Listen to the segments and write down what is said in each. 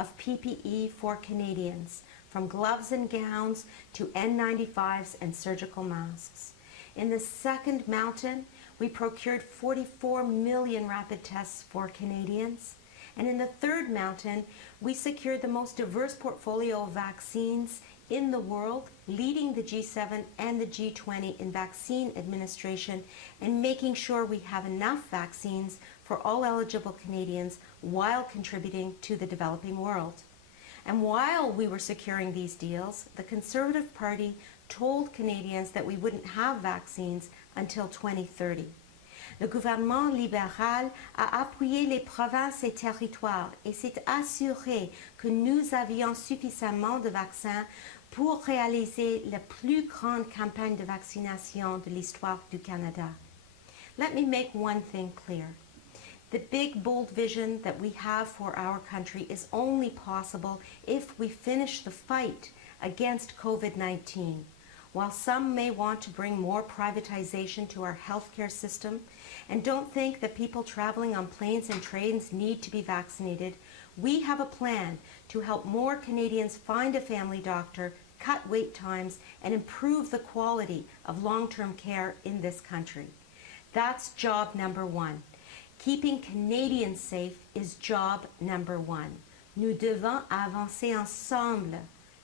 of PPE for Canadians, from gloves and gowns to N95s and surgical masks. In the second mountain, we procured 44 million rapid tests for Canadians. And in the third mountain, we secured the most diverse portfolio of vaccines in the world, leading the G7 and the G20 in vaccine administration and making sure we have enough vaccines for all eligible Canadians while contributing to the developing world. And while we were securing these deals, the Conservative Party told Canadians that we wouldn't have vaccines until 2030. Le gouvernement libéral a appuyé les provinces et territoires et s'est assuré que nous avions suffisamment de vaccins pour réaliser la plus grande campagne de vaccination de l'histoire du Canada. Let me make one thing clear. The big, bold vision that we have for our country is only possible if we finish the fight against COVID-19. While some may want to bring more privatization to our healthcare system and don't think that people traveling on planes and trains need to be vaccinated, we have a plan to help more Canadians find a family doctor, cut wait times, and improve the quality of long-term care in this country. That's job number one. Keeping Canadians safe is job number one. Nous devons avancer ensemble.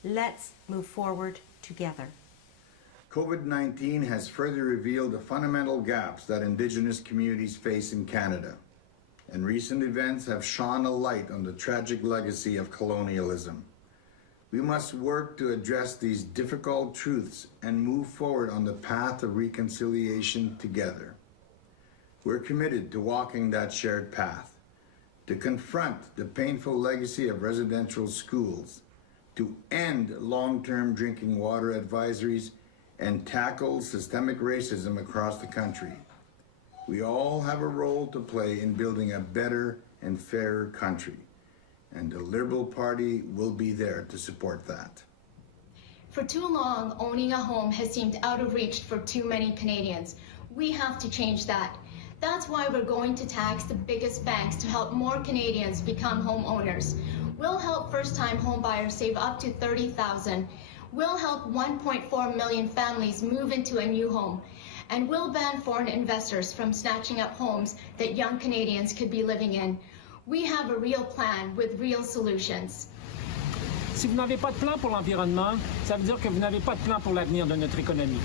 Let's move forward together. COVID-19 has further revealed the fundamental gaps that Indigenous communities face in Canada, and recent events have shone a light on the tragic legacy of colonialism. We must work to address these difficult truths and move forward on the path of reconciliation together. We're committed to walking that shared path, to confront the painful legacy of residential schools, to end long-term drinking water advisories, and tackle systemic racism across the country. We all have a role to play in building a better and fairer country, and the Liberal Party will be there to support that. For too long, owning a home has seemed out of reach for too many Canadians. We have to change that. That's why we're going to tax the biggest banks to help more Canadians become homeowners. We'll help first-time homebuyers save up to $30,000. We'll help 1.4 million families move into a new home. And we'll ban foreign investors from snatching up homes that young Canadians could be living in. We have a real plan with real solutions. Si vous n'avez pas de plan pour l'environnement, ça veut dire que vous n'avez pas de plan pour l'avenir de notre économie.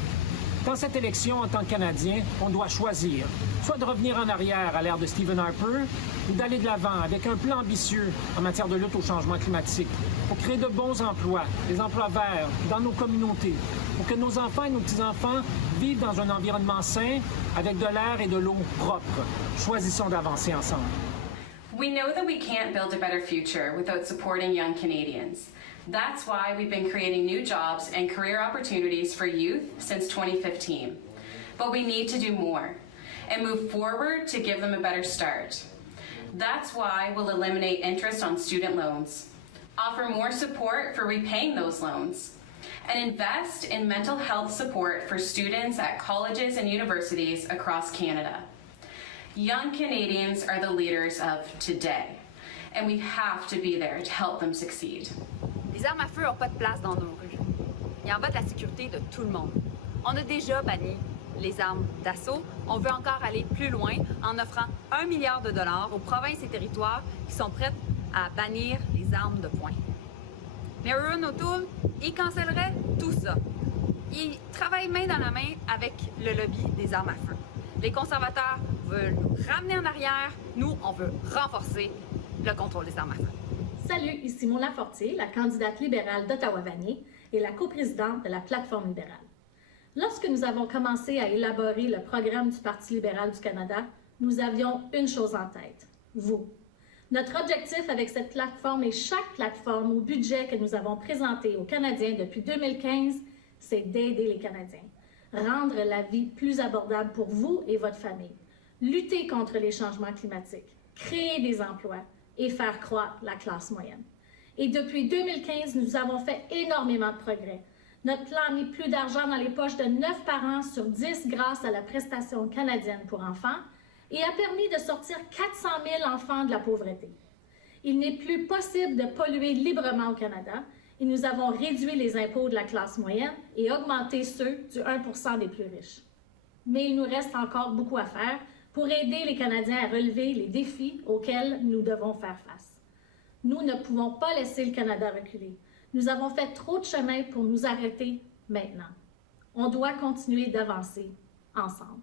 Dans cette élection, en tant que Canadien, on doit choisir, soit de revenir en arrière à l'ère de Stephen Harper, ou d'aller de l'avant avec un plan ambitieux en matière de lutte au changement climatique, pour créer de bons emplois, des emplois verts dans nos communautés, pour que nos enfants et nos petits-enfants vivent dans un environnement sain, avec de l'air et de l'eau propres. Choisissons d'avancer ensemble. We know that we can't build a better future without supporting young Canadians. That's why we've been creating new jobs and career opportunities for youth since 2015. But we need to do more and move forward to give them a better start. That's why we'll eliminate interest on student loans, offer more support for repaying those loans, and invest in mental health support for students at colleges and universities across Canada. Young Canadians are the leaders of today, and we have to be there to help them succeed. Les armes à feu n'ont pas de place dans nos rues. Il en va de la sécurité de tout le monde. On a déjà banni les armes d'assaut. On veut encore aller plus loin en offrant $1 milliard aux provinces et territoires qui sont prêtes à bannir les armes de poing. Mais Erin O'Toole, il cancellerait tout ça. Il travaille main dans la main avec le lobby des armes à feu. Les conservateurs veulent nous ramener en arrière. Nous, on veut renforcer le contrôle des armes à feu. Salut, ici Mona Fortier, la candidate libérale d'Ottawa-Vanier et la coprésidente de la plateforme libérale. Lorsque nous avons commencé à élaborer le programme du Parti libéral du Canada, nous avions une chose en tête, vous. Notre objectif avec cette plateforme et chaque plateforme au budget que nous avons présenté aux Canadiens depuis 2015, c'est d'aider les Canadiens, rendre la vie plus abordable pour vous et votre famille, lutter contre les changements climatiques, créer des emplois et faire croître la classe moyenne. Et depuis 2015, nous avons fait énormément de progrès. Notre plan a mis plus d'argent dans les poches de 9 parents sur 10 grâce à la prestation canadienne pour enfants et a permis de sortir 400 000 enfants de la pauvreté. Il n'est plus possible de polluer librement au Canada et nous avons réduit les impôts de la classe moyenne et augmenté ceux du 1 % des plus riches. Mais il nous reste encore beaucoup à faire pour aider les Canadiens à relever les défis auxquels nous devons faire face. Nous ne pouvons pas laisser le Canada reculer. Nous avons fait trop de chemin pour nous arrêter maintenant. On doit continuer d'avancer ensemble.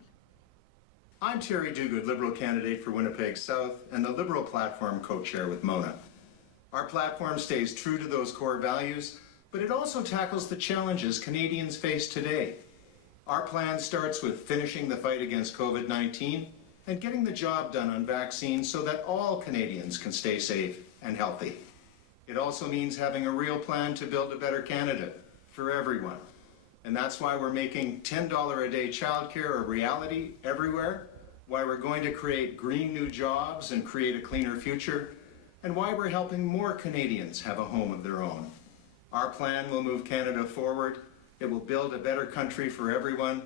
I'm Terry Duguid, Liberal candidate for Winnipeg South and the Liberal Platform co-chair with Mona. Our platform stays true to those core values, but it also tackles the challenges Canadians face today. Our plan starts with finishing the fight against COVID-19 and getting the job done on vaccines so that all Canadians can stay safe and healthy. It also means having a real plan to build a better Canada for everyone. And that's why we're making $10 a day childcare a reality everywhere, why we're going to create green new jobs and create a cleaner future, and why we're helping more Canadians have a home of their own. Our plan will move Canada forward, it will build a better country for everyone,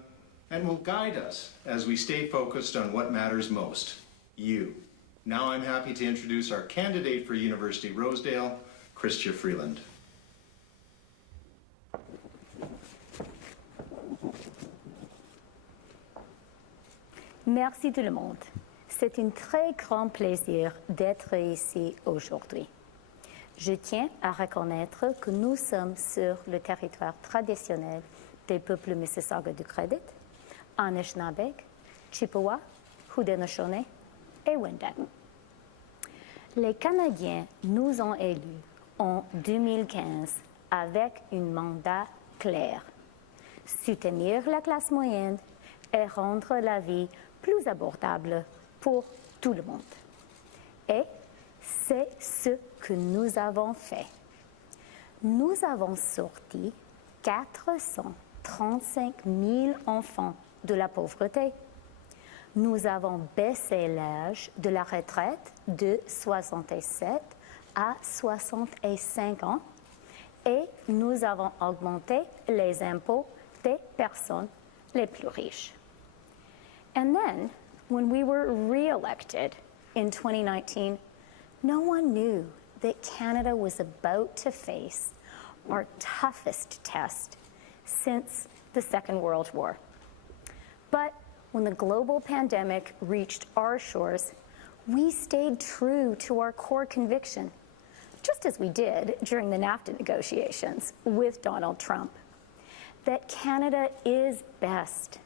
and will guide us as we stay focused on what matters most, you. Now I'm happy to introduce our candidate for University Rosedale, Chrystia Freeland. Merci tout le monde. C'est un très grand plaisir d'être ici aujourd'hui. Je tiens à reconnaître que nous sommes sur le territoire traditionnel des peuples Mississauga du Credit, Anishinaabe, Chippewa, Haudenosaunee et Wendat. Les Canadiens nous ont élus en 2015 avec un mandat clair: soutenir la classe moyenne et rendre la vie plus abordable pour tout le monde. Et c'est ce que nous avons fait. Nous avons sorti 435 000 enfants de la pauvreté. Nous avons baissé l'âge de la retraite de 67 à 65 ans et nous avons augmenté les impôts des personnes les plus riches. And then, when we were re-elected in 2019, no one knew that Canada was about to face our toughest test since the Second World War. But when the global pandemic reached our shores, we stayed true to our core conviction, just as we did during the NAFTA negotiations with Donald Trump, that Canada is best,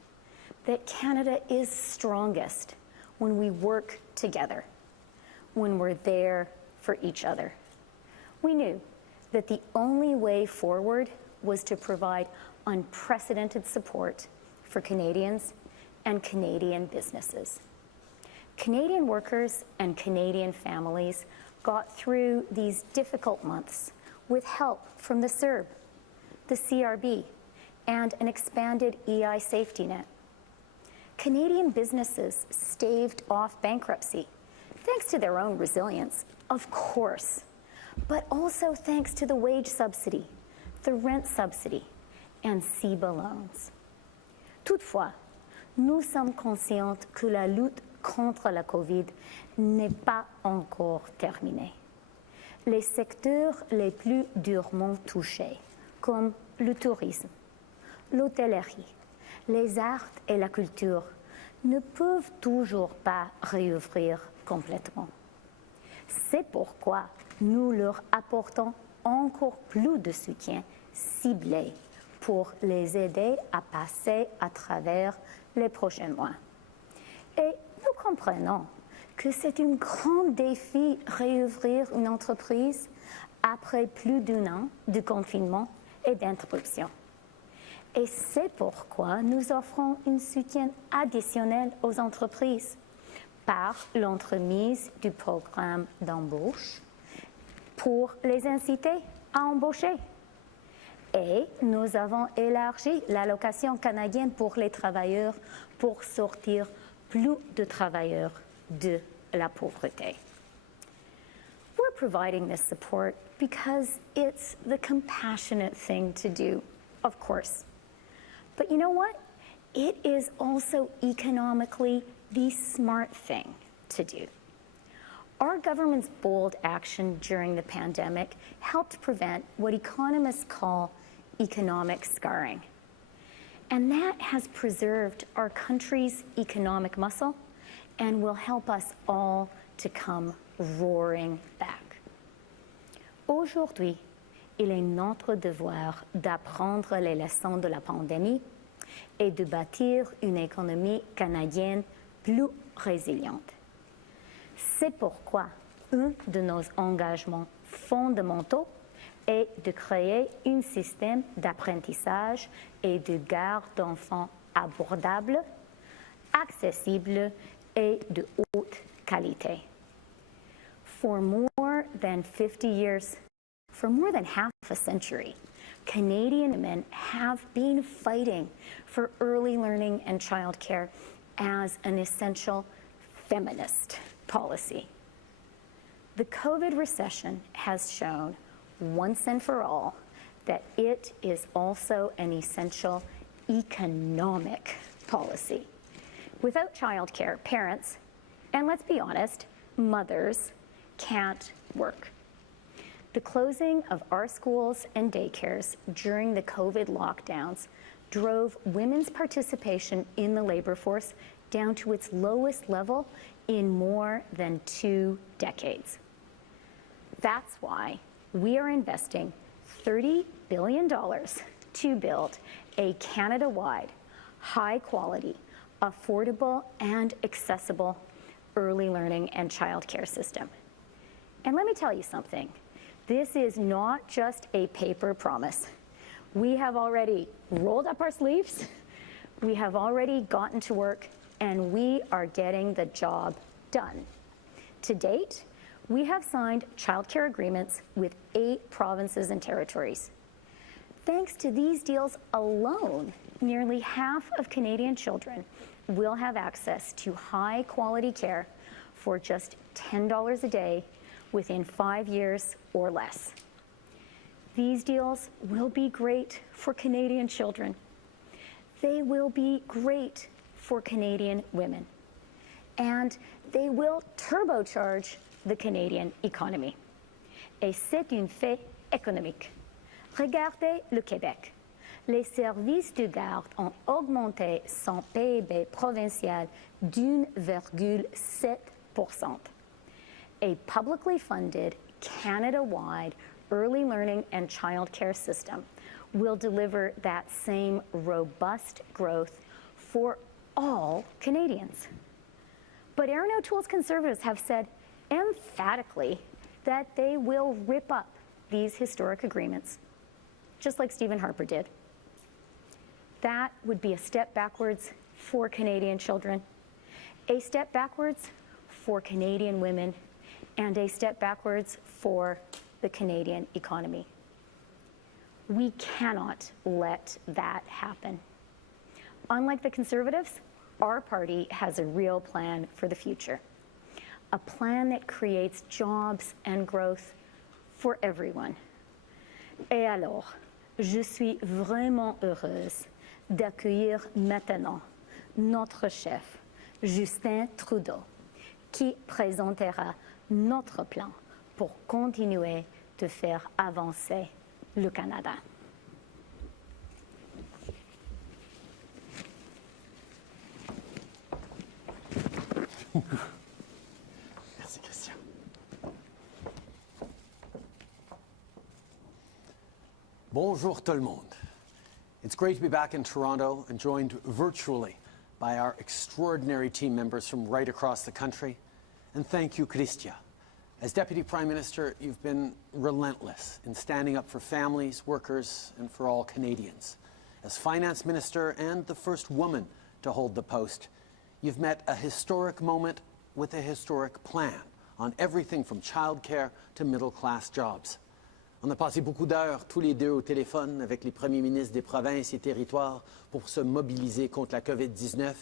that Canada is strongest when we work together, when we're there for each other. We knew that the only way forward was to provide unprecedented support for Canadians and Canadian businesses. Canadian workers and Canadian families got through these difficult months with help from the CERB, the CRB, and an expanded EI safety net. Canadian businesses staved off bankruptcy, thanks to their own resilience, of course, but also thanks to the wage subsidy, the rent subsidy, and CEBA loans. Toutefois, nous sommes conscients que la lutte contre la COVID n'est pas encore terminée. Les secteurs les plus durement touchés, comme le tourisme, l'hôtellerie, les arts et la culture, ne peuvent toujours pas réouvrir complètement. C'est pourquoi nous leur apportons encore plus de soutien ciblé pour les aider à passer à travers les prochains mois. Et nous comprenons que c'est un grand défi réouvrir une entreprise après plus d'un an de confinement et d'interruption. Et c'est pourquoi nous offrons un soutien additionnel aux entreprises par l'entremise du programme d'embauche pour les inciter à embaucher. Et nous avons élargi l'allocation canadienne pour les travailleurs pour sortir plus de travailleurs de la pauvreté. We're providing this support because it's the compassionate thing to do, of course. But you know what? It is also economically the smart thing to do. Our government's bold action during the pandemic helped prevent what economists call economic scarring. And that has preserved our country's economic muscle and will help us all to come roaring back. Aujourd'hui, il est notre devoir d'apprendre les leçons de la pandémie et de bâtir une économie canadienne plus résiliente. C'est pourquoi un de nos engagements fondamentaux est de créer un système d'apprentissage et de garde d'enfants abordable, accessible et de haute qualité. For more than 50 years, for more than half a century, Canadian women have been fighting for early learning and childcare as an essential feminist policy. The COVID recession has shown once and for all that it is also an essential economic policy. Without childcare, parents, and let's be honest, mothers, can't work. The closing of our schools and daycares during the COVID lockdowns drove women's participation in the labor force down to its lowest level in more than 2 decades. That's why we are investing $30 billion to build a Canada-wide, high-quality, affordable, and accessible early learning and childcare system. And let me tell you something. This is not just a paper promise. We have already rolled up our sleeves, we have already gotten to work, and we are getting the job done. To date, we have signed childcare agreements with 8 provinces and territories. Thanks to these deals alone, nearly half of Canadian children will have access to high-quality care for just $10 a day within 5 years or less. These deals will be great for Canadian children. They will be great for Canadian women. And they will turbocharge the Canadian economy. Et c'est un fait économique. Regardez le Québec. Les services de garde ont augmenté son PIB provincial d'1,7%. A publicly funded, Canada-wide early learning and childcare system will deliver that same robust growth for all Canadians. But Erin O'Toole's Conservatives have said emphatically that they will rip up these historic agreements, just like Stephen Harper did. That would be a step backwards for Canadian children, a step backwards for Canadian women, and a step backwards for the Canadian economy. We cannot let that happen. Unlike the Conservatives, our party has a real plan for the future, a plan that creates jobs and growth for everyone. Et alors, je suis vraiment heureuse d'accueillir maintenant notre chef, Justin Trudeau, qui présentera notre plan pour continuer de faire avancer le Canada. Merci, Christian. Bonjour tout le monde. It's great to be back in Toronto and joined virtually by our extraordinary team members from right across the country. And thank you, Chrystia. As Deputy Prime Minister, you've been relentless in standing up for families, workers, and for all Canadians. As Finance Minister and the first woman to hold the post, you've met a historic moment with a historic plan on everything from childcare to middle-class jobs. On a passé beaucoup d'heures tous les deux au téléphone avec les premiers ministres des provinces et territoires pour se mobiliser contre la COVID-19.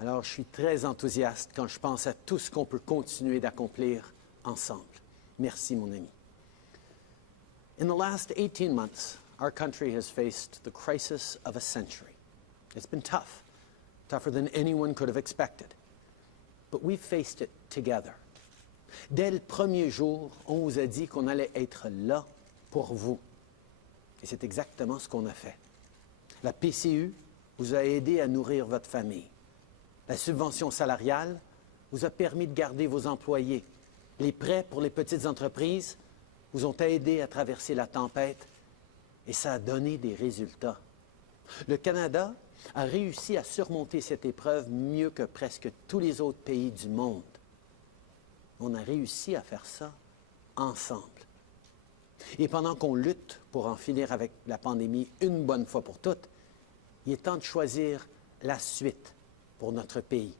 Alors, je suis très enthousiaste quand je pense à tout ce qu'on peut continuer d'accomplir ensemble. Merci, mon ami. In the last 18 months, our country has faced the crisis of a century. It's been tough, tougher than anyone could have expected. But we've faced it together. Dès le premier jour, on vous a dit qu'on allait être là pour vous. Et c'est exactement ce qu'on a fait. La PCU vous a aidé à nourrir votre famille. La subvention salariale vous a permis de garder vos employés. Les prêts pour les petites entreprises vous ont aidé à traverser la tempête et ça a donné des résultats. Le Canada a réussi à surmonter cette épreuve mieux que presque tous les autres pays du monde. On a réussi à faire ça ensemble. Et pendant qu'on lutte pour en finir avec la pandémie une bonne fois pour toutes, il est temps de choisir la suite pour notre pays.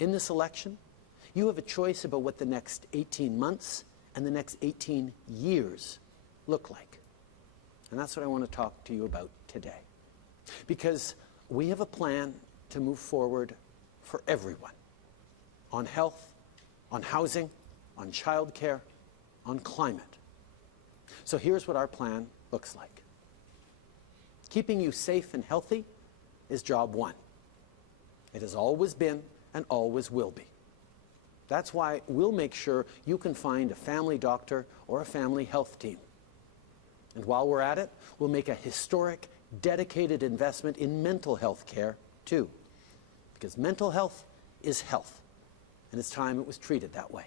In this election, you have a choice about what the next 18 months and the next 18 years look like. And that's what I want to talk to you about today. Because we have a plan to move forward for everyone. On health, on housing, on childcare, on climate. So here's what our plan looks like. Keeping you safe and healthy is job one. It has always been and always will be. That's why we'll make sure you can find a family doctor or a family health team. And while we're at it, we'll make a historic, dedicated investment in mental health care, too. Because mental health is health, and it's time it was treated that way.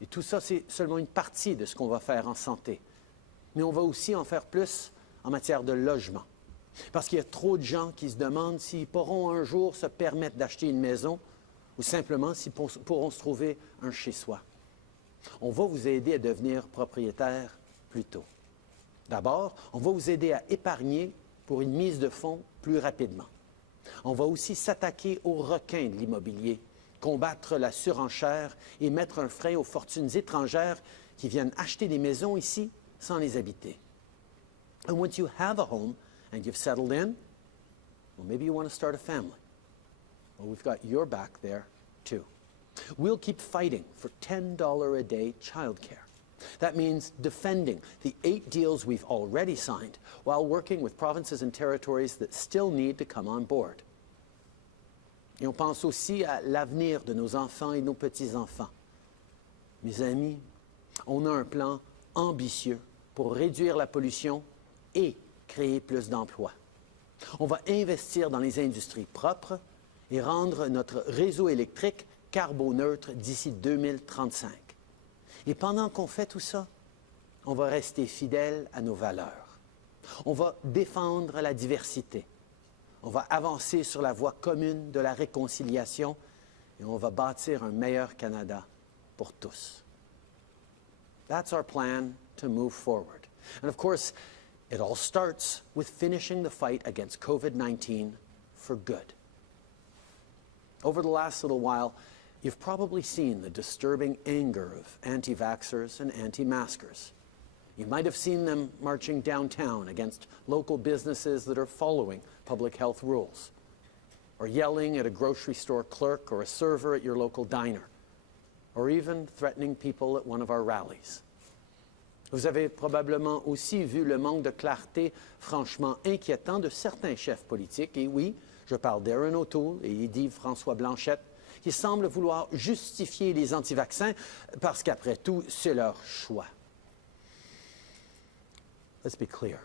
Et tout ça, c'est seulement une partie de ce qu'on va faire en santé. Mais on va aussi en faire plus en matière de logement. Parce qu'il y a trop de gens qui se demandent s'ils pourront un jour se permettre d'acheter une maison ou simplement s'ils pourront se trouver un chez-soi. On va vous aider à devenir propriétaire plus tôt. D'abord, on va vous aider à épargner pour une mise de fonds plus rapidement. On va aussi s'attaquer aux requins de l'immobilier, combattre la surenchère et mettre un frein aux fortunes étrangères qui viennent acheter des maisons ici sans les habiter. And once you have a home and you've settled in, well, maybe you want to start a family. Well, we've got your back there, too. We'll keep fighting for $10 a day childcare. That means defending the 8 deals we've already signed while working with provinces and territories that still need to come on board. Et on pense aussi à l'avenir de nos enfants et nos petits-enfants. Mes amis, on a un plan ambitieux pour réduire la pollution et créer plus d'emplois. On va investir dans les industries propres et rendre notre réseau électrique carboneutre d'ici 2035. Et pendant qu'on fait tout ça, on va rester fidèle à nos valeurs. On va défendre la diversité. On va avancer sur la voie commune de la réconciliation et on va bâtir un meilleur Canada pour tous. That's our plan to move forward. And of course, it all starts with finishing the fight against COVID-19 for good. Over the last little while, you've probably seen the disturbing anger of anti-vaxxers and anti-maskers. You might have seen them marching downtown against local businesses that are following public health rules, or yelling at a grocery store clerk or a server at your local diner, or even threatening people at one of our rallies. Vous avez probablement aussi vu le manque de clarté franchement inquiétant de certains chefs politiques, et oui, je parle d'Aaron O'Toole et d'Yves-François Blanchette, qui semblent vouloir justifier les anti-vaccins parce qu'après tout, c'est leur choix. Let's be clear.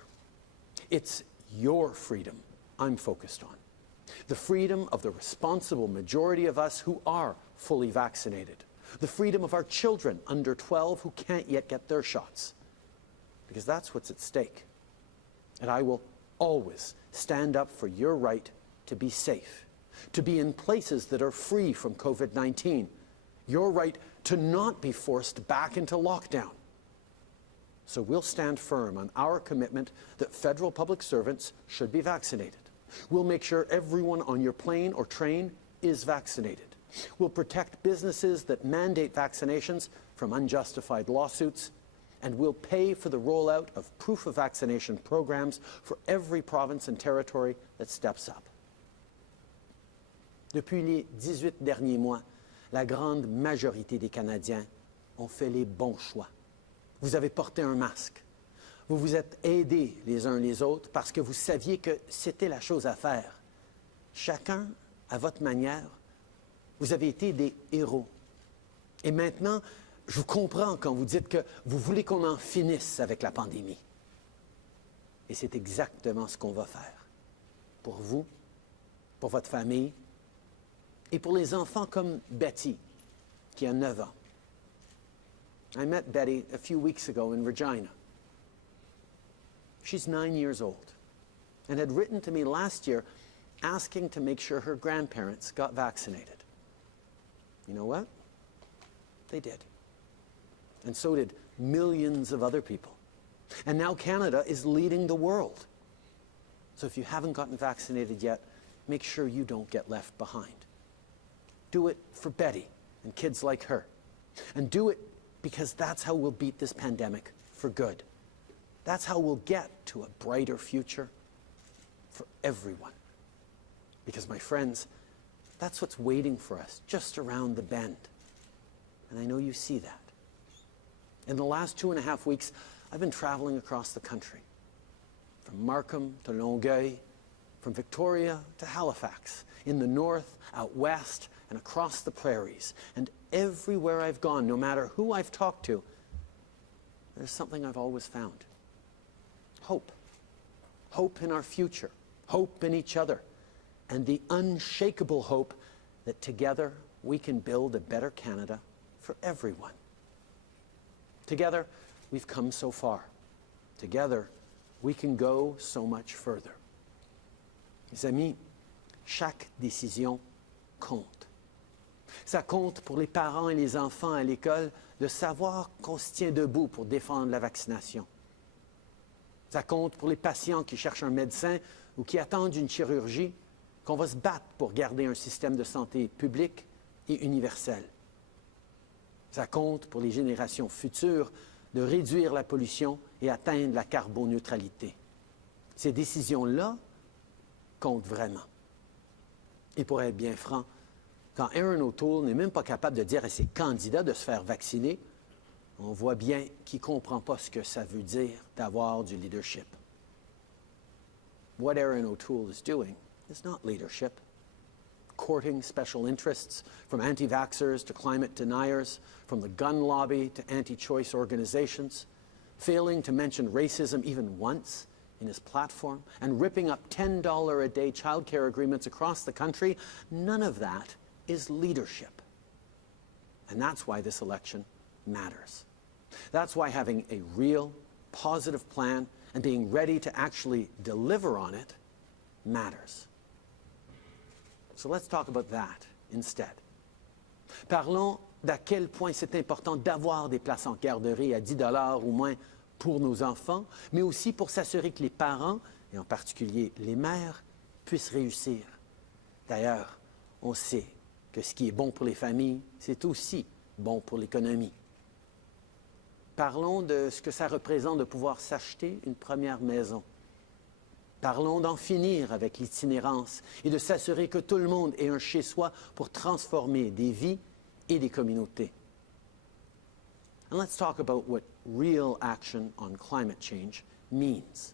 It's your freedom I'm focused on. The freedom of the responsible majority of us who are fully vaccinated. The freedom of our children under 12 who can't yet get their shots. Because that's what's at stake. And I will always stand up for your right to be safe, to be in places that are free from COVID-19, your right to not be forced back into lockdown. So we'll stand firm on our commitment that federal public servants should be vaccinated. We'll make sure everyone on your plane or train is vaccinated. We'll protect businesses that mandate vaccinations from unjustified lawsuits, and we'll pay for the rollout of proof of vaccination programs for every province and territory that steps up. Depuis les 18 derniers mois, la grande majorité des Canadiens ont fait les bons choix. Vous avez porté un masque. Vous vous êtes aidés les uns les autres parce que vous saviez que c'était la chose à faire. Chacun, à votre manière, vous avez été des héros. Et maintenant, je vous comprends quand vous dites que vous voulez qu'on en finisse avec la pandémie. Et c'est exactement ce qu'on va faire. Pour vous, pour votre famille et pour les enfants comme Betty, qui a 9 ans. I met Betty a few weeks ago in Regina. She's 9 years old and had written to me last year asking to make sure her grandparents got vaccinated. You know what? They did. And so did millions of other people. And now Canada is leading the world. So if you haven't gotten vaccinated yet, make sure you don't get left behind. Do it for Betty and kids like her. And do it because that's how we'll beat this pandemic for good. That's how we'll get to a brighter future for everyone. Because, my friends, that's what's waiting for us just around the bend. And I know you see that. In the last 2.5 weeks, I've been traveling across the country, from Markham to Longueuil, from Victoria to Halifax, in the north, out west, and across the prairies. And everywhere I've gone, no matter who I've talked to, there's something I've always found. Hope. Hope in our future. Hope in each other. And the unshakable hope that together we can build a better Canada for everyone. Together, we've come so far. Together, we can go so much further. Mes amis, chaque décision compte. Ça compte pour les parents et les enfants à l'école de savoir qu'on se tient debout pour défendre la vaccination. Ça compte pour les patients qui cherchent un médecin ou qui attendent une chirurgie, qu'on va se battre pour garder un système de santé public et universel. Ça compte pour les générations futures de réduire la pollution et atteindre la carboneutralité. Ces décisions-là comptent vraiment. Et pour être bien franc, quand Aaron O'Toole n'est même pas capable de dire à ses candidats de se faire vacciner, on voit bien qu'il ne comprend pas ce que ça veut dire d'avoir du leadership. What Aaron O'Toole is doing is not leadership. Courting special interests, from anti-vaxxers to climate deniers, from the gun lobby to anti-choice organizations, failing to mention racism even once in his platform, and ripping up $10 a day childcare agreements across the country, none of that is leadership. And that's why this election matters. That's why having a real, positive plan and being ready to actually deliver on it matters. So let's talk about that instead. Parlons d'à quel point c'est important d'avoir des places en garderie à 10 $ ou moins pour nos enfants, mais aussi pour s'assurer que les parents, et en particulier les mères, puissent réussir. D'ailleurs, on sait que ce qui est bon pour les familles, c'est aussi bon pour l'économie. Parlons de ce que ça représente de pouvoir s'acheter une première maison. Parlons d'en finir avec l'itinérance et de s'assurer que tout le monde ait un chez-soi pour transformer des vies et des communautés. And let's talk about what real action on climate change means.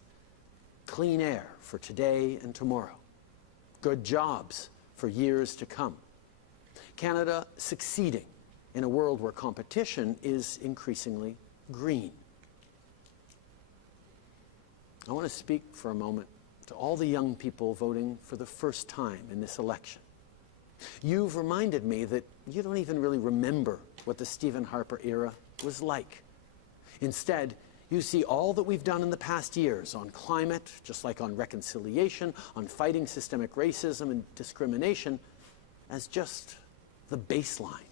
Clean air for today and tomorrow. Good jobs for years to come. Canada succeeding in a world where competition is increasingly green. I want to speak for a moment to all the young people voting for the first time in this election. You've reminded me that you don't even really remember what the Stephen Harper era was like. Instead, you see all that we've done in the past years on climate, just like on reconciliation, on fighting systemic racism and discrimination, as just the baseline.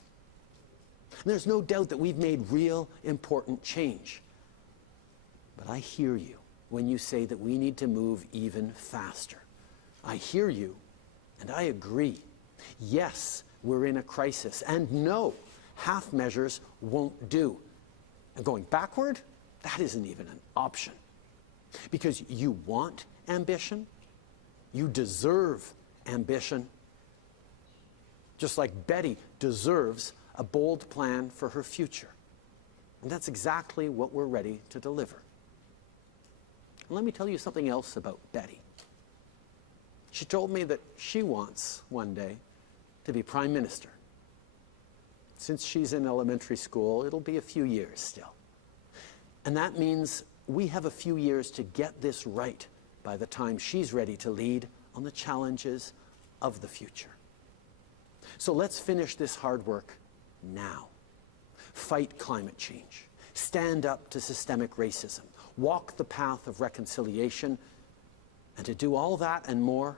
And there's no doubt that we've made real, important change. But I hear you when you say that we need to move even faster. I hear you, and I agree. Yes, we're in a crisis, and no, half measures won't do. And going backward, that isn't even an option. Because you want ambition, you deserve ambition, just like Betty deserves a bold plan for her future. And that's exactly what we're ready to deliver. And let me tell you something else about Betty. She told me that she wants, one day, to be Prime Minister. Since she's in elementary school, it'll be a few years still. And that means we have a few years to get this right by the time she's ready to lead on the challenges of the future. So let's finish this hard work now. Fight climate change, stand up to systemic racism, walk the path of reconciliation, and to do all that and more,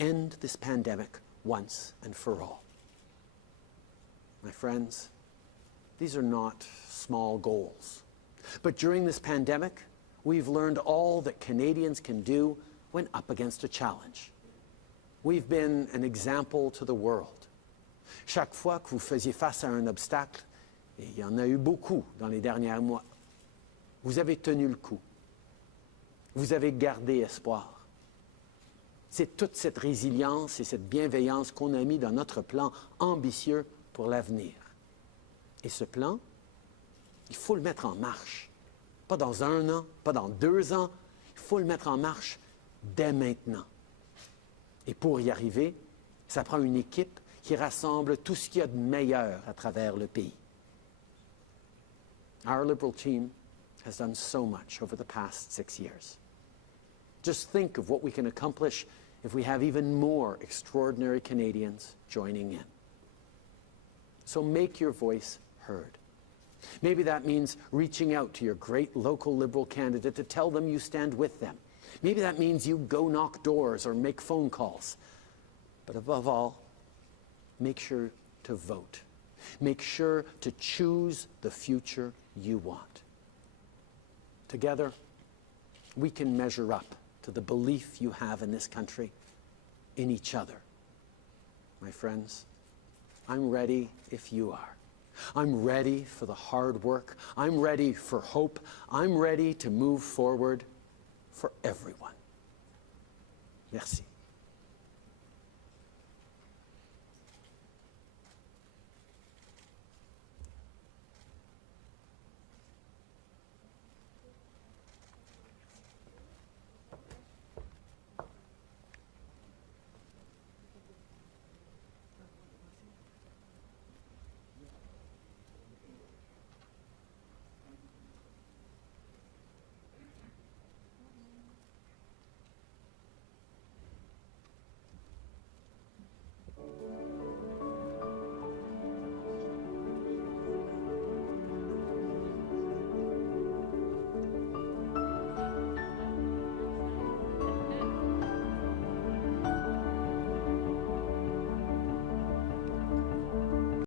end this pandemic once and for all. My friends, these are not small goals. But during this pandemic, we've learned all that Canadians can do when up against a challenge. We've been an example to the world. Chaque fois que vous faisiez face à un obstacle, et il y en a eu beaucoup dans les derniers mois, vous avez tenu le coup. Vous avez gardé espoir. C'est toute cette résilience et cette bienveillance qu'on a mis dans notre plan ambitieux pour l'avenir. Et ce plan, il faut le mettre en marche. Pas dans 1 an, pas dans 2 ans. Il faut le mettre en marche dès maintenant. Et pour y arriver, ça prend une équipe qui rassemble tout ce qu'il y a de meilleur à travers le pays. Our Liberal team has done so much over the past 6 years. Just think of what we can accomplish if we have even more extraordinary Canadians joining in. So make your voice heard. Maybe that means reaching out to your great local Liberal candidate to tell them you stand with them. Maybe that means you go knock doors or make phone calls. But above all, make sure to vote. Make sure to choose the future you want. Together, we can measure up to the belief you have in this country, in each other. My friends, I'm ready if you are. I'm ready for the hard work. I'm ready for hope. I'm ready to move forward for everyone. Merci.